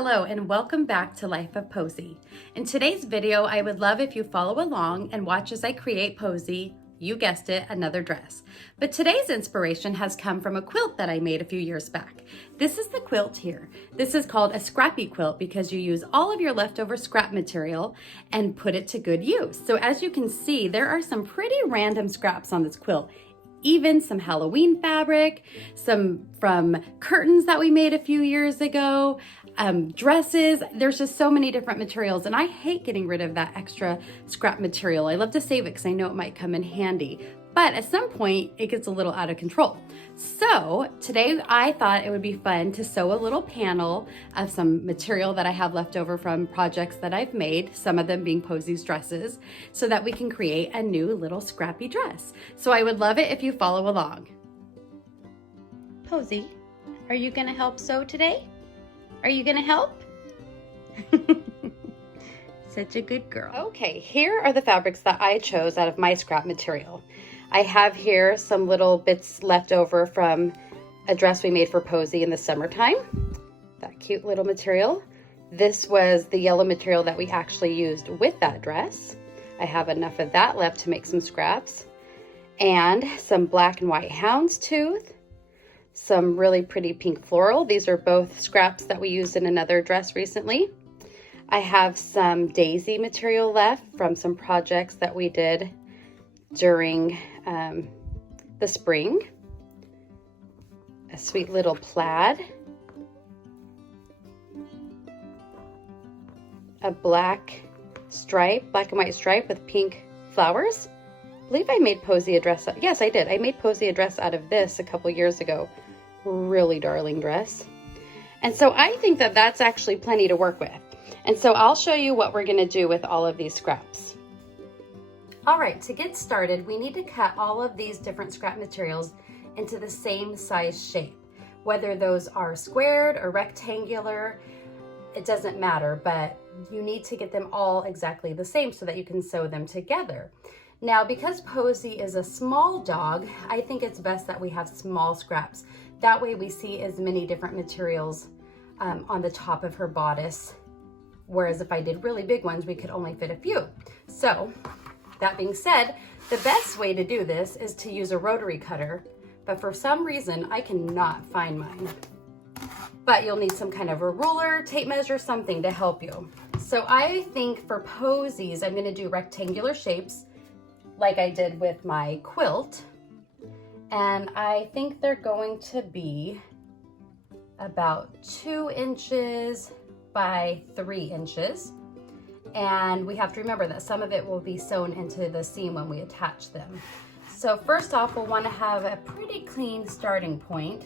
Hello and welcome back to Life of Posy. In today's video, I would love if you follow along and watch as I create Posy, you guessed it, another dress. But today's inspiration has come from a quilt that I made a few years back. This is the quilt here. This is called a Scrappy quilt because you use all of your leftover scrap material and put it to good use. So as you can see, there are some pretty random scraps on this quilt. Even some Halloween fabric, some from curtains that we made a few years ago, dresses. There's just so many different materials, and I hate getting rid of that extra scrap material. I love to save it because I know it might come in handy, but at some point it gets a little out of control. So today I thought it would be fun to sew a little panel of some material that I have left over from projects that I've made, some of them being Posy's dresses, so that we can create a new little scrappy dress. So I would love it if you follow along. Posy, are you gonna help sew today? Are you gonna help? Such a good girl. Okay, here are the fabrics that I chose out of my scrap material. I have here some little bits left over from a dress we made for Posy in the summertime. That cute little material. This was the yellow material that we actually used with that dress. I have enough of that left to make some scraps. And some black and white houndstooth. Some really pretty pink floral. These are both scraps that we used in another dress recently. I have some daisy material left from some projects that we did during the spring. A sweet little plaid. A black and white stripe with pink flowers. I believe I made Posy a dress. Yes, I did. I made Posy a dress out of this a couple years ago. Really darling dress. And so I think that that's actually plenty to work with. And so I'll show you what we're going to do with all of these scraps. All right, to get started, we need to cut all of these different scrap materials into the same size shape. Whether those are squared or rectangular, it doesn't matter, but you need to get them all exactly the same so that you can sew them together. Now, because Posy is a small dog, I think it's best that we have small scraps. That way we see as many different materials on the top of her bodice. Whereas if I did really big ones, we could only fit a few. So that being said, the best way to do this is to use a rotary cutter, but for some reason I cannot find mine. But you'll need some kind of a ruler, tape measure, something to help you. So I think for Posy's, I'm gonna do rectangular shapes like I did with my quilt. And I think they're going to be about 2 inches by 3 inches. And we have to remember that some of it will be sewn into the seam when we attach them. So first off, we'll want to have a pretty clean starting point,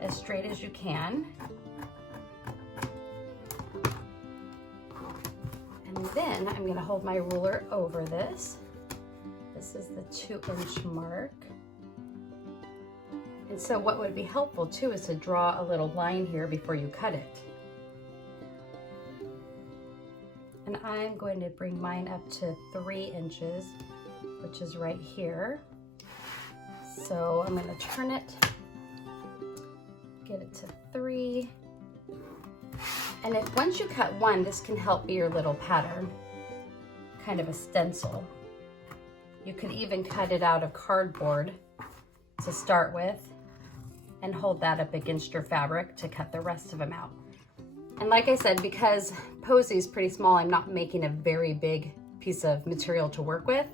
as straight as you can. And then I'm going to hold my ruler over this. This is the 2-inch mark. And so what would be helpful too is to draw a little line here before you cut it. And I'm going to bring mine up to 3 inches, which is right here. So I'm going to turn it, get it to 3. And once you cut one, this can help be your little pattern, kind of a stencil. You could even cut it out of cardboard to start with and hold that up against your fabric to cut the rest of them out. And like I said, because Posy's pretty small, I'm not making a very big piece of material to work with.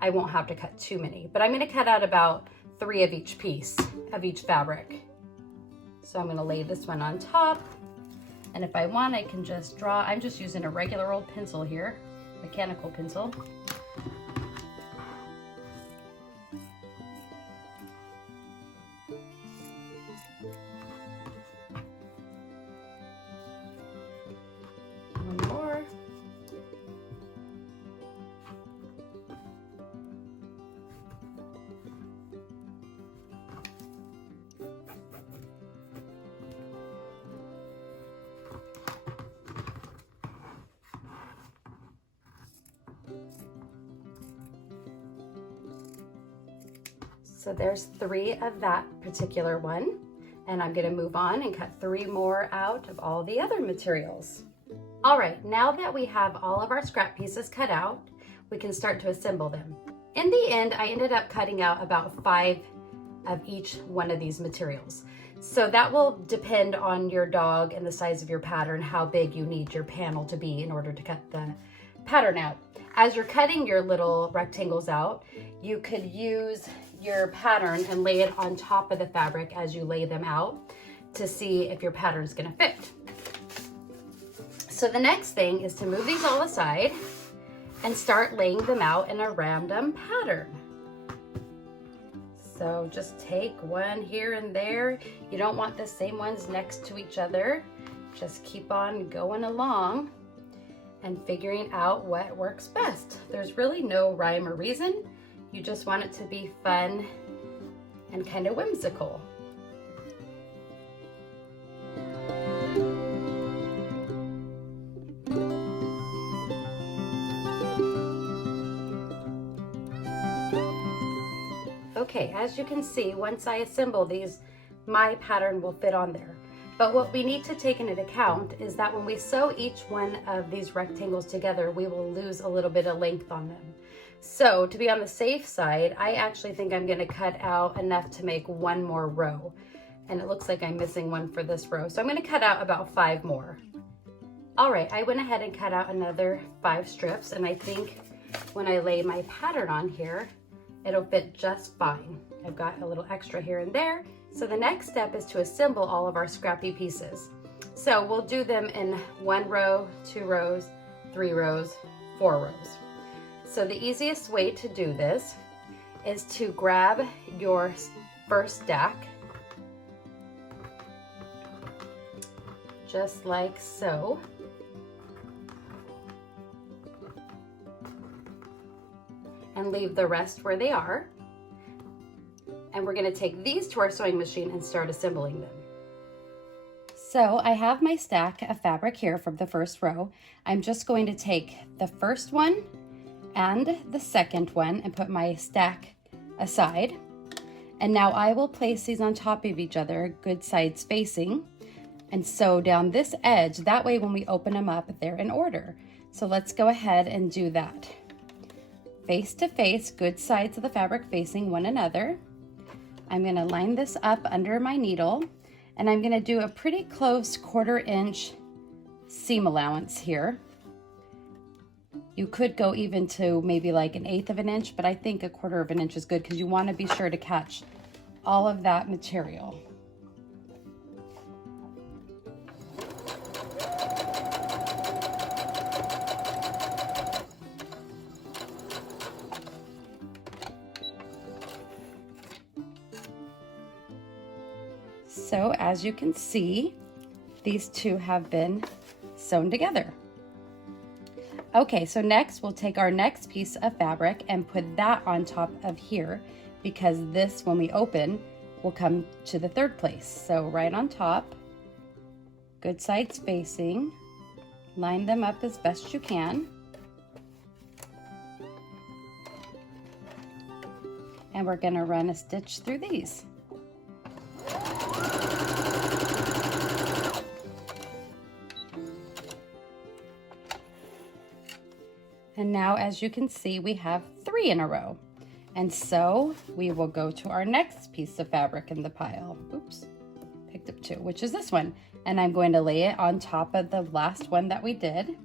I won't have to cut too many, but I'm going to cut out about 3 of each piece of each fabric. So I'm going to lay this one on top. And if I want, I can just draw. I'm just using a regular old pencil here, mechanical pencil. One more. So there's 3 of that particular one. And I'm gonna move on and cut 3 more out of all the other materials. All right, now that we have all of our scrap pieces cut out, we can start to assemble them. In the end, I ended up cutting out about 5 of each one of these materials. So that will depend on your dog and the size of your pattern, how big you need your panel to be in order to cut the pattern out. As you're cutting your little rectangles out, you could use your pattern and lay it on top of the fabric as you lay them out to see if your pattern's gonna fit. So the next thing is to move these all aside and start laying them out in a random pattern. So just take one here and there. You don't want the same ones next to each other. Just keep on going along and figuring out what works best. There's really no rhyme or reason. You just want it to be fun and kind of whimsical. Okay, as you can see, once I assemble these, my pattern will fit on there. But what we need to take into account is that when we sew each one of these rectangles together, we will lose a little bit of length on them. So to be on the safe side, I actually think I'm gonna cut out enough to make 1 more row. And it looks like I'm missing one for this row. So I'm gonna cut out about 5 more. All right, I went ahead and cut out another 5 strips, and I think when I lay my pattern on here, it'll fit just fine. I've got a little extra here and there. So the next step is to assemble all of our scrappy pieces. So we'll do them in 1 row, 2 rows, 3 rows, 4 rows. So the easiest way to do this is to grab your first stack, just like so. And leave the rest where they are. And we're gonna take these to our sewing machine and start assembling them. So I have my stack of fabric here from the first row. I'm just going to take the first one and the second one and put my stack aside. And now I will place these on top of each other, good sides facing, and sew down this edge. That way when we open them up, they're in order. So let's go ahead and do that. Face to face, good sides of the fabric facing one another. I'm gonna line this up under my needle, and I'm gonna do a pretty close 1/4 inch seam allowance here. You could go even to maybe like 1/8 of an inch, but I think 1/4 of an inch is good because you wanna be sure to catch all of that material. So as you can see, these two have been sewn together. Okay, so next we'll take our next piece of fabric and put that on top of here, because this, when we open, will come to the 3rd place. So right on top, good sides facing, line them up as best you can. And we're gonna run a stitch through these. And now, as you can see, we have 3 in a row. And so we will go to our next piece of fabric in the pile. Oops, picked up 2, which is this one. And I'm going to lay it on top of the last one that we did,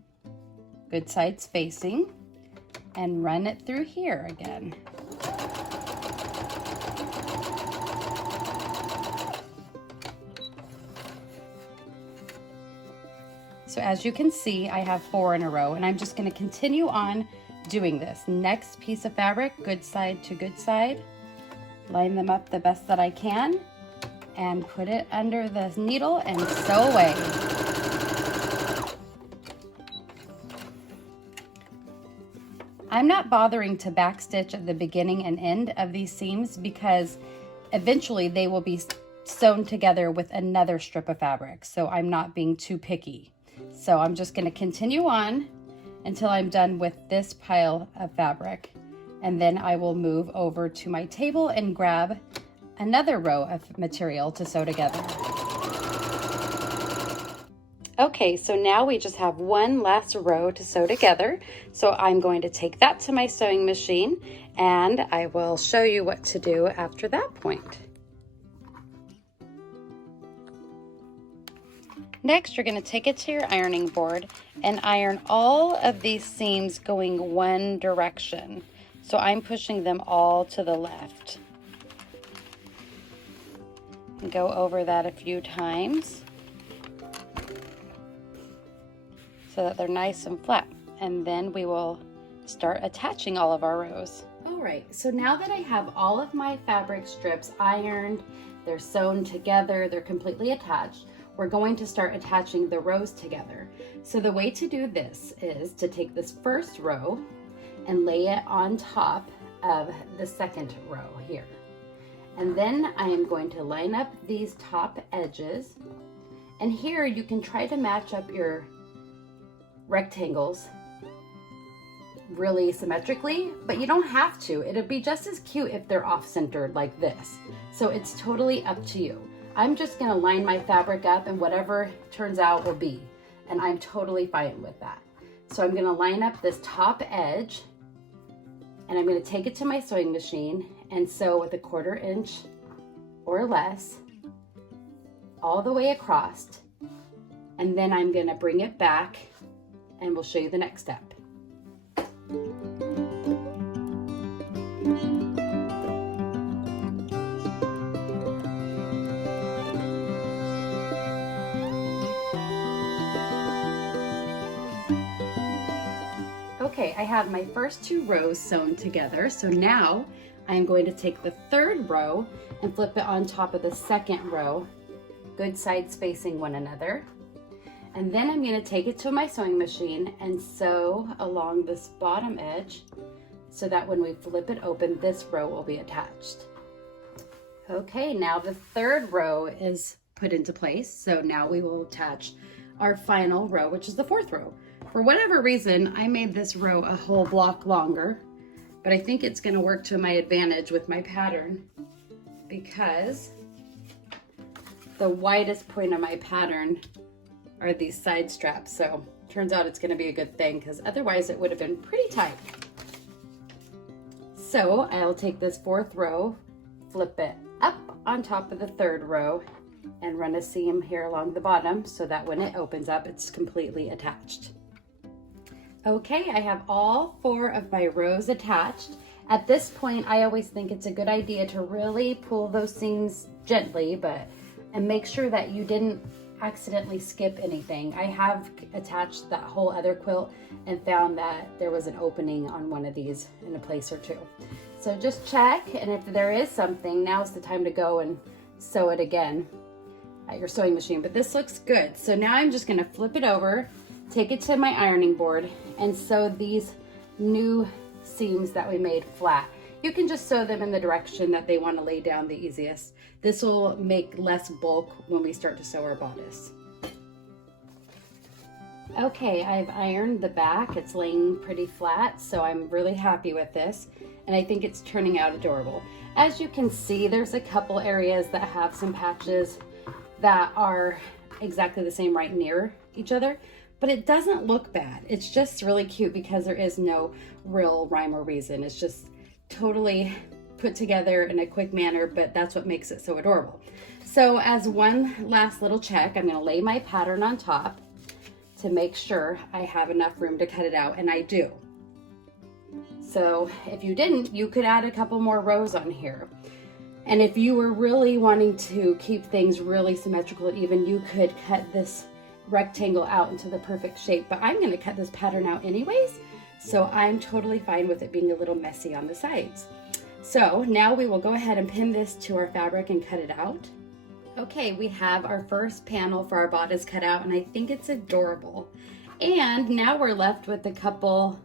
good sides facing, and run it through here again. So as you can see, I have 4 in a row, and I'm just going to continue on doing this. Next piece of fabric, good side to good side, line them up the best that I can, and put it under the needle and sew away. I'm not bothering to backstitch at the beginning and end of these seams because eventually they will be sewn together with another strip of fabric, so I'm not being too picky. So I'm just going to continue on until I'm done with this pile of fabric, and then I will move over to my table and grab another row of material to sew together. Okay, so now we just have one last row to sew together. So I'm going to take that to my sewing machine and I will show you what to do after that point. Next, you're going to take it to your ironing board and iron all of these seams going one direction. So I'm pushing them all to the left. And go over that a few times so that they're nice and flat. And then we will start attaching all of our rows. All right, so now that I have all of my fabric strips ironed, they're sewn together, they're completely attached, we're going to start attaching the rows together. So the way to do this is to take this first row and lay it on top of the second row here. And then I am going to line up these top edges. And here you can try to match up your rectangles really symmetrically, but you don't have to. It'll be just as cute if they're off-centered like this. So it's totally up to you. I'm just gonna line my fabric up and whatever turns out will be. And I'm totally fine with that. So I'm gonna line up this top edge and I'm gonna take it to my sewing machine and sew with a 1/4 inch or less all the way across. And then I'm gonna bring it back and we'll show you the next step. Okay, I have my first 2 rows sewn together. So now I'm going to take the 3rd row and flip it on top of the 2nd row, good side spacing one another. And then I'm going to take it to my sewing machine and sew along this bottom edge so that when we flip it open, this row will be attached. Okay, now the 3rd row is put into place. So now we will attach our final row, which is the 4th row. For whatever reason, I made this row a whole block longer, but I think it's going to work to my advantage with my pattern because the widest point of my pattern are these side straps. So turns out it's going to be a good thing because otherwise it would have been pretty tight. So I'll take this 4th row, flip it up on top of the 3rd row and run a seam here along the bottom so that when it opens up, it's completely attached. Okay, I have all 4 of my rows attached. At this point, I always think it's a good idea to really pull those seams gently, and make sure that you didn't accidentally skip anything. I have attached that whole other quilt and found that there was an opening on one of these in a place or 2. So just check, and if there is something, now's the time to go and sew it again at your sewing machine. But this looks good. So now I'm just gonna flip it over, take it to my ironing board and sew these new seams that we made flat. You can just sew them in the direction that they want to lay down the easiest. This will make less bulk when we start to sew our bodice. Okay, I've ironed the back. It's laying pretty flat, so I'm really happy with this. And I think it's turning out adorable. As you can see, there's a couple areas that have some patches that are exactly the same right near each other. But it doesn't look bad. It's just really cute because there is no real rhyme or reason. It's just totally put together in a quick manner, but that's what makes it so adorable. So as one last little check, I'm gonna lay my pattern on top to make sure I have enough room to cut it out, and I do. So if you didn't, you could add a couple more rows on here. And if you were really wanting to keep things really symmetrical, even you could cut this rectangle out into the perfect shape, but I'm going to cut this pattern out anyways, so I'm totally fine with it being a little messy on the sides. So now we will go ahead and pin this to our fabric and cut it out. Okay, we have our first panel for our bodice cut out, and I think it's adorable. And now we're left with a couple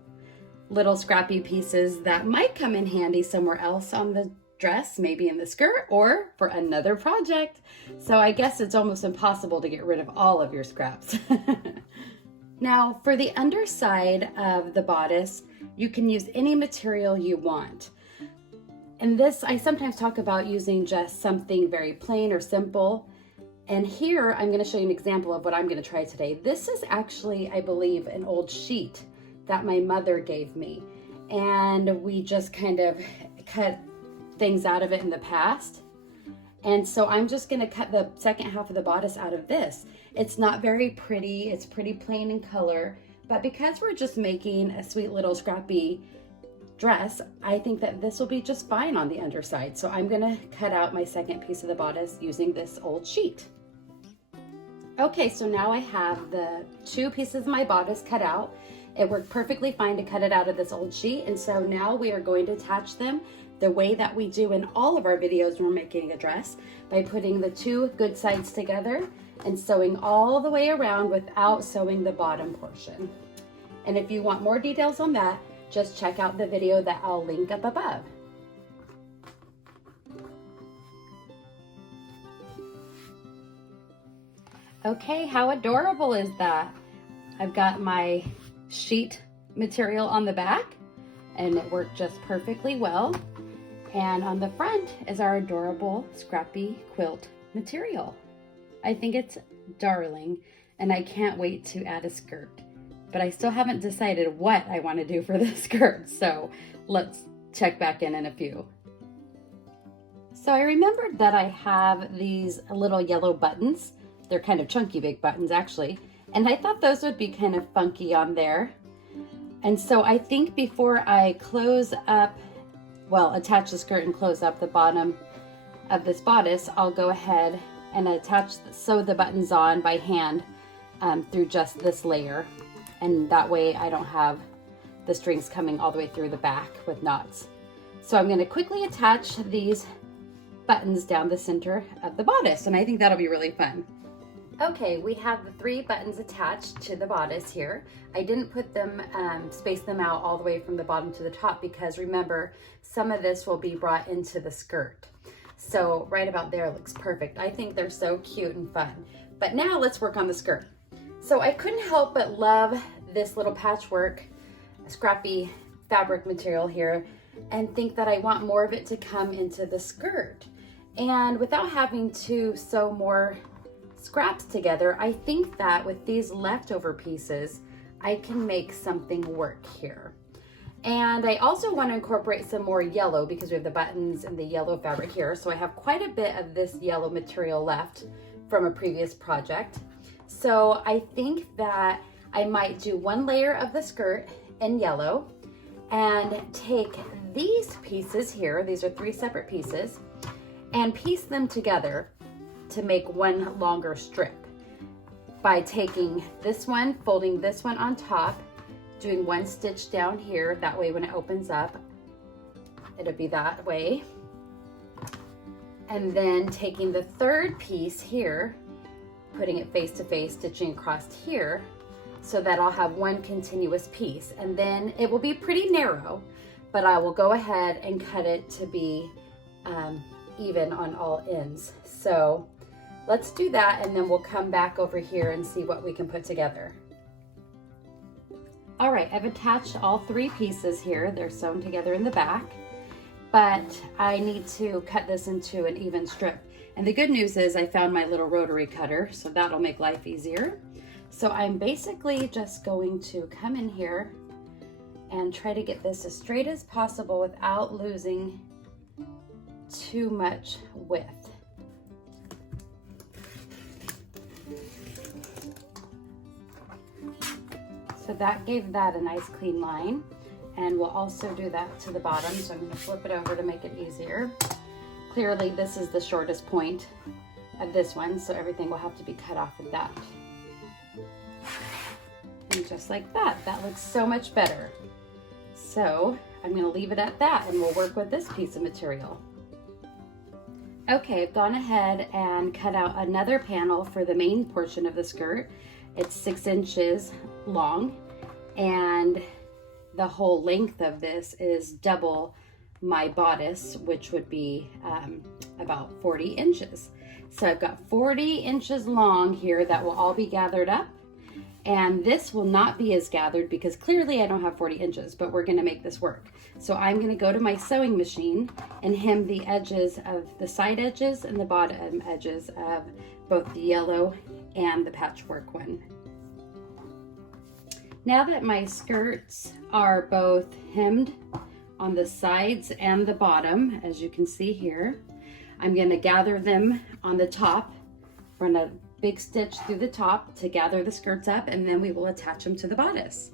little scrappy pieces that might come in handy somewhere else on the dress, maybe in the skirt or for another project. So I guess it's almost impossible to get rid of all of your scraps. Now for the underside of the bodice, you can use any material you want. And this, I sometimes talk about using just something very plain or simple. And here, I'm gonna show you an example of what I'm gonna try today. This is actually, I believe, an old sheet that my mother gave me. And we just kind of cut things out of it in the past. And so I'm just gonna cut the second half of the bodice out of this. It's not very pretty, it's pretty plain in color, but because we're just making a sweet little scrappy dress, I think that this will be just fine on the underside. So I'm gonna cut out my second piece of the bodice using this old sheet. Okay, so now I have the 2 pieces of my bodice cut out. It worked perfectly fine to cut it out of this old sheet. And so now we are going to attach them the way that we do in all of our videos when we're making a dress, by putting the 2 good sides together and sewing all the way around without sewing the bottom portion. And if you want more details on that, just check out the video that I'll link up above. Okay, how adorable is that? I've got my sheet material on the back and it worked just perfectly well. And on the front is our adorable Scrappy quilt material. I think it's darling and I can't wait to add a skirt. But I still haven't decided what I want to do for the skirt, so let's check back in a few. So I remembered that I have these little yellow buttons. They're kind of chunky big buttons actually, and I thought those would be kind of funky on there. And so I think before I close up, well, attach the skirt and close up the bottom of this bodice, I'll go ahead and sew the buttons on by hand through just this layer. And that way I don't have the strings coming all the way through the back with knots. So I'm going to quickly attach these buttons down the center of the bodice, and I think that'll be really fun. Okay, we have the 3 buttons attached to the bodice here. I didn't put them, space them out all the way from the bottom to the top because remember, some of this will be brought into the skirt. So right about there looks perfect. I think they're so cute and fun. But now let's work on the skirt. So I couldn't help but love this little patchwork scrappy fabric material here and think that I want more of it to come into the skirt. And without having to sew more scraps together, I think that with these leftover pieces, I can make something work here. And I also want to incorporate some more yellow because we have the buttons and the yellow fabric here. So I have quite a bit of this yellow material left from a previous project. So I think that I might do 1 layer of the skirt in yellow and take these pieces here, these are 3 separate pieces, and piece them together to make 1 longer strip by taking this one, folding this one on top, doing 1 stitch down here. That way when it opens up, it'll be that way. And then taking the 3rd piece here, putting it face to face, stitching across here, so that I'll have 1 continuous piece. And then it will be pretty narrow, but I will go ahead and cut it to be even on all ends. So let's do that, and then we'll come back over here and see what we can put together. All right, I've attached all 3 pieces here. They're sewn together in the back, but I need to cut this into an even strip. And the good news is I found my little rotary cutter, so that'll make life easier. So I'm basically just going to come in here and try to get this as straight as possible without losing too much width. So that gave that a nice clean line, and we'll also do that to the bottom. So I'm going to flip it over to make it easier. Clearly this is the shortest point of this one, so everything will have to be cut off of that. And just like that, that looks so much better. So I'm going to leave it at that, and we'll work with this piece of material. Okay, I've gone ahead and cut out another panel for the main portion of the skirt. It's 6 inches long, and the whole length of this is double my bodice, which would be about 40 inches. So I've got 40 inches long here that will all be gathered up, And this will not be as gathered because clearly I don't have 40 inches, but we're gonna make this work. So I'm gonna go to my sewing machine and hem the edges of the side edges and the bottom edges of both the yellow and the patchwork one. Now that my skirts are both hemmed on the sides and the bottom, as you can see here, I'm gonna gather them on the top, run a big stitch through the top to gather the skirts up, and then we will attach them to the bodice.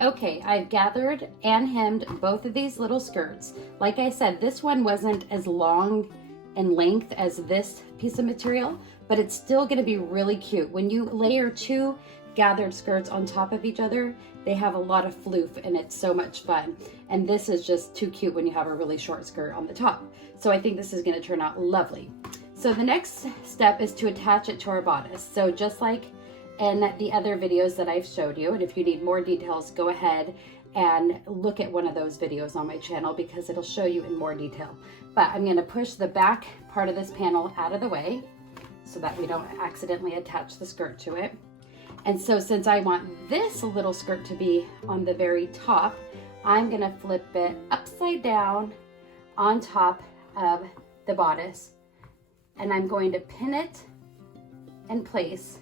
Okay, I've gathered and hemmed both of these little skirts. Like I said, this one wasn't as long in length as this piece of material, but it's still gonna be really cute. When you layer two gathered skirts on top of each other, they have a lot of floof and it's so much fun. And this is just too cute when you have a really short skirt on the top. So I think this is gonna turn out lovely. So the next step is to attach it to our bodice. So just like in the other videos that I've showed you, and if you need more details, go ahead and look at one of those videos on my channel because it'll show you in more detail. But I'm gonna push the back part of this panel out of the way so that we don't accidentally attach the skirt to it. And so since I want this little skirt to be on the very top, I'm gonna flip it upside down on top of the bodice, and I'm going to pin it in place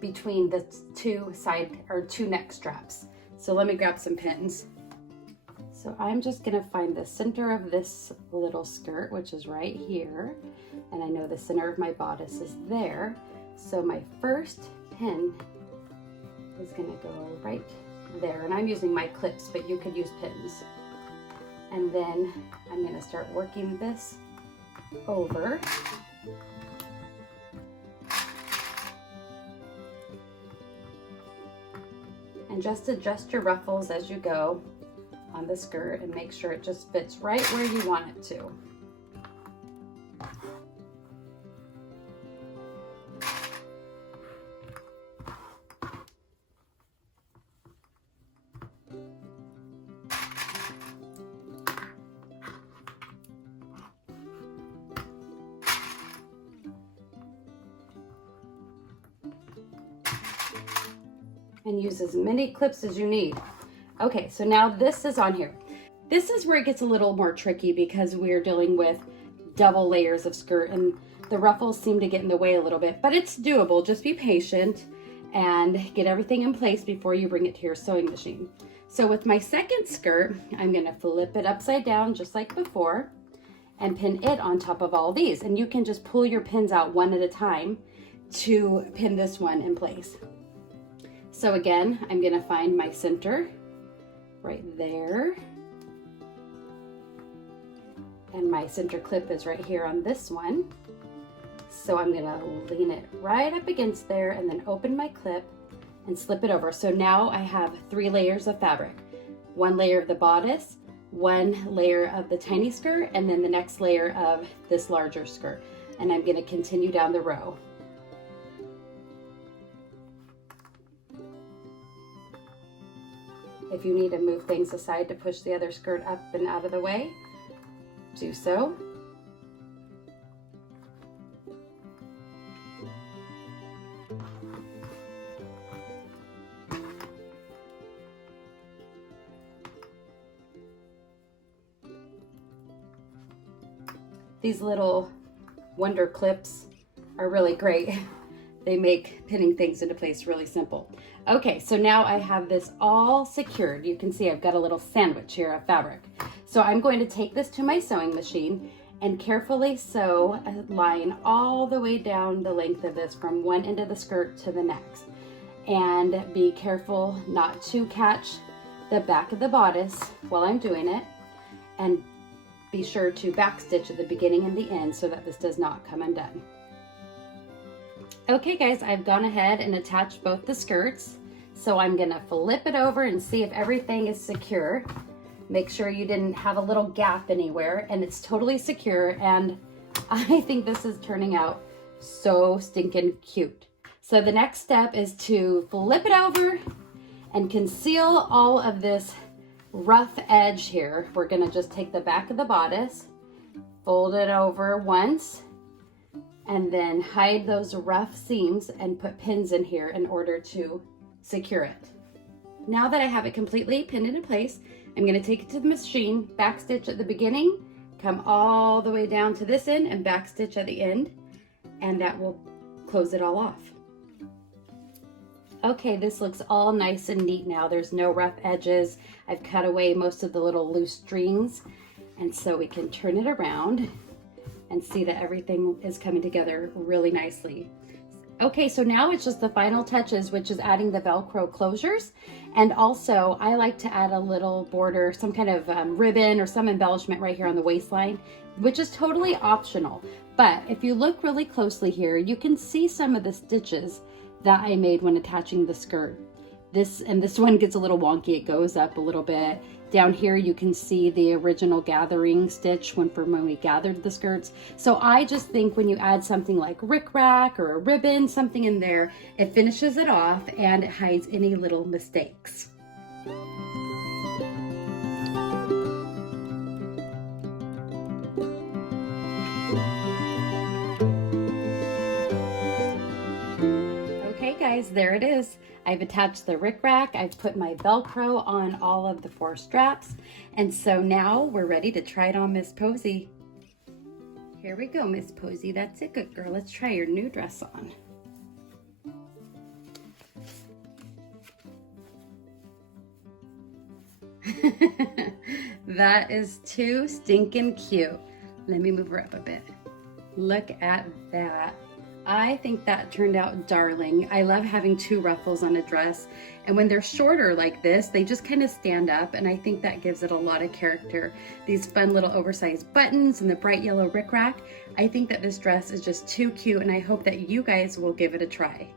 between the two neck straps. So let me grab some pins. So I'm just gonna find the center of this little skirt, which is right here. And I know the center of my bodice is there. So my first pin is gonna go right there. And I'm using my clips, but you could use pins. And then I'm gonna start working this over. And just adjust your ruffles as you go on the skirt and make sure it just fits right where you want it to. And use as many clips as you need. Okay, so now this is on here. This is where it gets a little more tricky because we're dealing with double layers of skirt and the ruffles seem to get in the way a little bit, but it's doable. Just be patient and get everything in place before you bring it to your sewing machine. So with my second skirt, I'm gonna flip it upside down just like before and pin it on top of all these. And you can just pull your pins out one at a time to pin this one in place. So again, I'm gonna find my center right there. And my center clip is right here on this one. So I'm gonna lean it right up against there and then open my clip and slip it over. So now I have 3 layers of fabric. 1 layer of the bodice, 1 layer of the tiny skirt, and then the next layer of this larger skirt. And I'm gonna continue down the row. If you need to move things aside to push the other skirt up and out of the way, do so. These little wonder clips are really great. They make pinning things into place really simple. Okay, so now I have this all secured. You can see I've got a little sandwich here of fabric. So I'm going to take this to my sewing machine and carefully sew a line all the way down the length of this from one end of the skirt to the next. And be careful not to catch the back of the bodice while I'm doing it. And be sure to backstitch at the beginning and the end so that this does not come undone. Okay guys, I've gone ahead and attached both the skirts. So I'm gonna flip it over and see if everything is secure. Make sure you didn't have a little gap anywhere and it's totally secure, and I think this is turning out so stinking cute. So the next step is to flip it over and conceal all of this rough edge here. We're gonna just take the back of the bodice, fold it over once, and then hide those rough seams and put pins in here in order to secure it. Now that I have it completely pinned into place, I'm going to take it to the machine, backstitch at the beginning, come all the way down to this end and backstitch at the end, and that will close it all off. Okay, this looks all nice and neat now. There's no rough edges. I've cut away most of the little loose strings, and so we can turn it around and see that everything is coming together really nicely. Okay, so now it's just the final touches, which is adding the Velcro closures. And also I like to add a little border, some kind of ribbon or some embellishment right here on the waistline, which is totally optional. But if you look really closely here, you can see some of the stitches that I made when attaching the skirt. This one gets a little wonky. It goes up a little bit. Down here you can see the original gathering stitch when we gathered the skirts. So I just think when you add something like rickrack or a ribbon, something in there, it finishes it off and it hides any little mistakes. Okay guys, there it is. I've attached the rickrack, I've put my Velcro on all of the 4 straps, and so now we're ready to try it on Miss Posy. Here we go, Miss Posy. That's it, good girl. Let's try your new dress on. That is too stinking cute. Let me move her up a bit. Look at that. I think that turned out darling. I love having 2 ruffles on a dress, and when they're shorter like this, they just kind of stand up, and I think that gives it a lot of character. These fun little oversized buttons and the bright yellow rickrack. I think that this dress is just too cute, and I hope that you guys will give it a try.